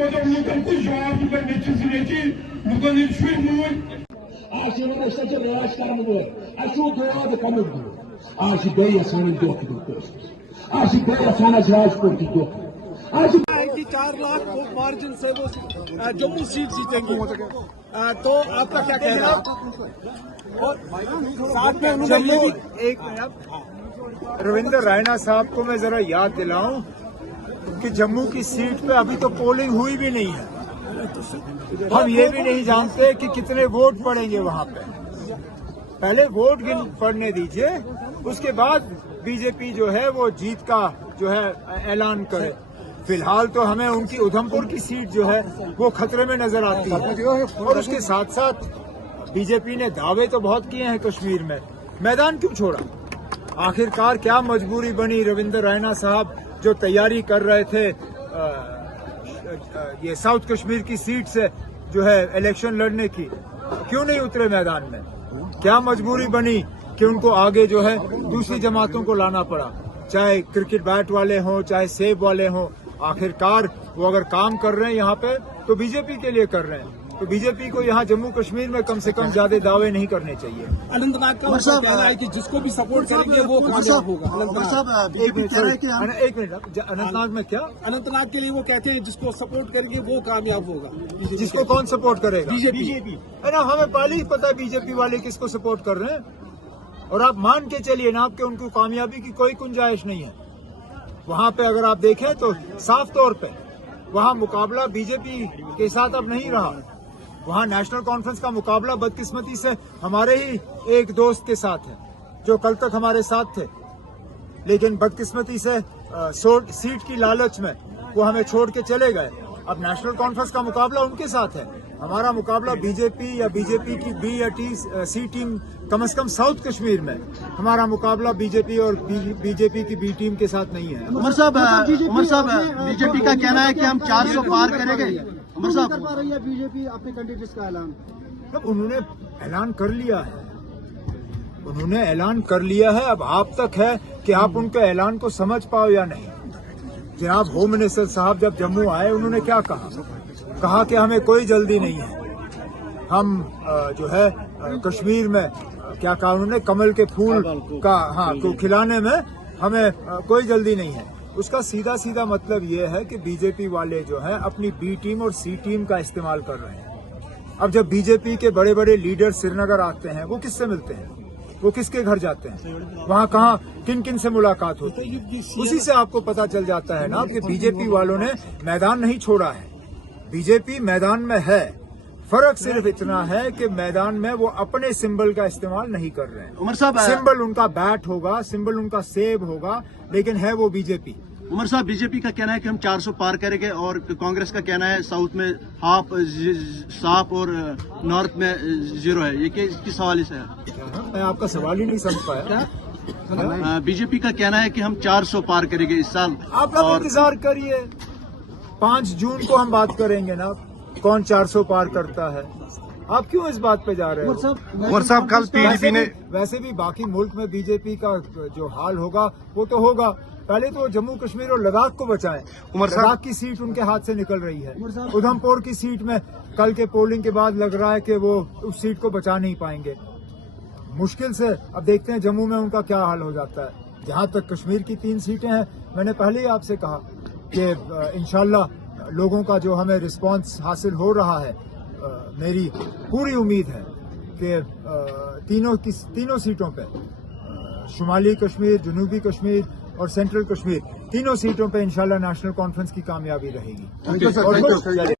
Bakanlıktan cevabı da neticesindeki Lugan'ın çürümünün Aşırı başlaca reaçlarını bu. Aşırı doğadı kamurdu. Aşı bey yasanın dokudu dostuz. Aşı bey yasana cihaz kurdu dokudu. Aşı कि 4 lakh margin से वो Jammu seat जीतेंगे तो आपका क्या कहना है? और साथ में उन्होंने ये भी एक मिनट रविंद्र रायना साहब को मैं जरा याद दिलाऊं कि जम्मू की सीट पे अभी तो पोलिंग हुई भी नहीं है। हम ये भी नहीं जानते कि कितने वोट पड़ेंगे वहां पे। पहले वोट पड़ने दीजिए, उसके बाद बीजेपी जो है वो जीत का जो है ऐलान करे। फिलहाल तो हमें उनकी उधमपुर की सीट जो है वो खतरे में नजर आती है। और उसके साथ साथ बीजेपी ने दावे तो बहुत किए हैं कश्मीर में, मैदान क्यों छोड़ा? आखिरकार क्या मजबूरी बनी रविंद्र रायना साहब जो तैयारी कर रहे थे ये साउथ कश्मीर की सीट से जो है इलेक्शन लड़ने की, क्यों नहीं उतरे मैदान में? क्या मजबूरी बनी कि उनको आगे जो है दूसरी जमातों को लाना पड़ा, चाहे क्रिकेट बैट वाले हों चाहे सेब वाले हों? आखिरकार वो अगर काम कर रहे हैं यहाँ पे तो बीजेपी के लिए कर रहे हैं, तो बीजेपी को यहाँ जम्मू कश्मीर में कम से कम ज्यादा दावे नहीं करने चाहिए। अनंतनाग का उनका कहना है कि जिसको भी सपोर्ट करेंगे वो कामयाब होगा। एक मिनट अनंतनाग में क्या? अनंतनाग के लिए वो कहते हैं जिसको सपोर्ट करेंगे वो कामयाब होगा। जिसको कौन सपोर्ट करेगा? बीजेपी। है ना, हमें पहले ही पता है बीजेपी वाले किसको सपोर्ट कर रहे हैं। और आप मान के चलिए ना आपके उनको कामयाबी की कोई गुंजाइश नहीं है। वहां पे अगर आप देखें तो साफ तौर पे वहां मुकाबला बीजेपी के साथ अब नहीं रहा। वहां नेशनल कॉन्फ्रेंस का मुकाबला बदकिस्मती से हमारे ही एक दोस्त के साथ है जो कल तक हमारे साथ थे, लेकिन बदकिस्मती से सीट की लालच में वो हमें छोड़ के चले गए। अब नेशनल कॉन्फ्रेंस का मुकाबला उनके साथ है, हमारा मुकाबला बीजेपी या बीजेपी की बी या सी टीम कम से कम साउथ कश्मीर में हमारा मुकाबला बीजेपी और बीजेपी की बी टीम के साथ नहीं है। उमर साहब बीजेपी का कहना है कि हम 400 पार करेंगे। उमर साहब कर पा रही है बीजेपी अपने कैंडिडेट्स का ऐलान? उन्होंने ऐलान कर लिया है, उन्होंने ऐलान कर लिया है। अब आप तक है कि आप उनके ऐलान को समझ पाओ या नहीं। जनाब होम मिनिस्टर साहब जब जम्मू आए उन्होंने क्या कहा कि हमें कोई जल्दी नहीं है, हम जो है कश्मीर में क्या कहा उन्होंने, कमल के फूल का को खिलाने में हमें कोई जल्दी नहीं है। उसका सीधा सीधा मतलब ये है कि बीजेपी वाले जो है अपनी बी टीम और सी टीम का इस्तेमाल कर रहे हैं। अब जब बीजेपी के बड़े बड़े लीडर श्रीनगर आते हैं वो किससे मिलते हैं, वो किसके घर जाते हैं, वहाँ कहाँ किन किन से मुलाकात होती है, उसी से आपको पता चल जाता है ना कि बीजेपी वालों ने मैदान नहीं छोड़ा है। बीजेपी मैदान में है, फर्क सिर्फ इतना है कि मैदान में वो अपने सिंबल का इस्तेमाल नहीं कर रहे हैं। उमर साहब सिंबल उनका बैट होगा, सिंबल उनका सेब होगा, लेकिन है वो बीजेपी। उमर साहब बीजेपी का कहना है कि हम 400 पार करेंगे और कांग्रेस का कहना है साउथ में हाफ और नॉर्थ में 0 है। ये किस हवाले से है? मैं आपका सवाल ही नहीं समझ पाया। बीजेपी का कहना है कि हम 400 पार करेंगे इस साल। आप लोग इंतजार करिए, 5 जून को हम बात करेंगे ना कौन 400 पार करता है। आप क्यों इस बात पे जा रहे हो? उमर साहब कल पीडीपी ने वैसे भी बाकी मुल्क में बीजेपी का जो हाल होगा वो तो होगा। पहले तो जम्मू कश्मीर और लद्दाख को बचाएं। लद्दाख की सीट उनके हाथ से निकल रही है। उधमपुर की सीट में कल के पोलिंग के बाद लग रहा है कि वो उस सीट को बचा नहीं पाएंगे, मुश्किल से। अब देखते हैं जम्मू में उनका क्या हाल हो जाता है। जहां तक कश्मीर की 3 सीटें हैं, मैंने पहले ही आपसे कहा कि इंशाल्लाह लोगों का जो हमें रिस्पांस हासिल हो रहा है, मेरी पूरी उम्मीद है कि तीनों सीटों पे, शुमाली कश्मीर, जनूबी कश्मीर और सेंट्रल कश्मीर, तीनों सीटों पे इंशाल्लाह नेशनल कॉन्फ्रेंस की कामयाबी रहेगी।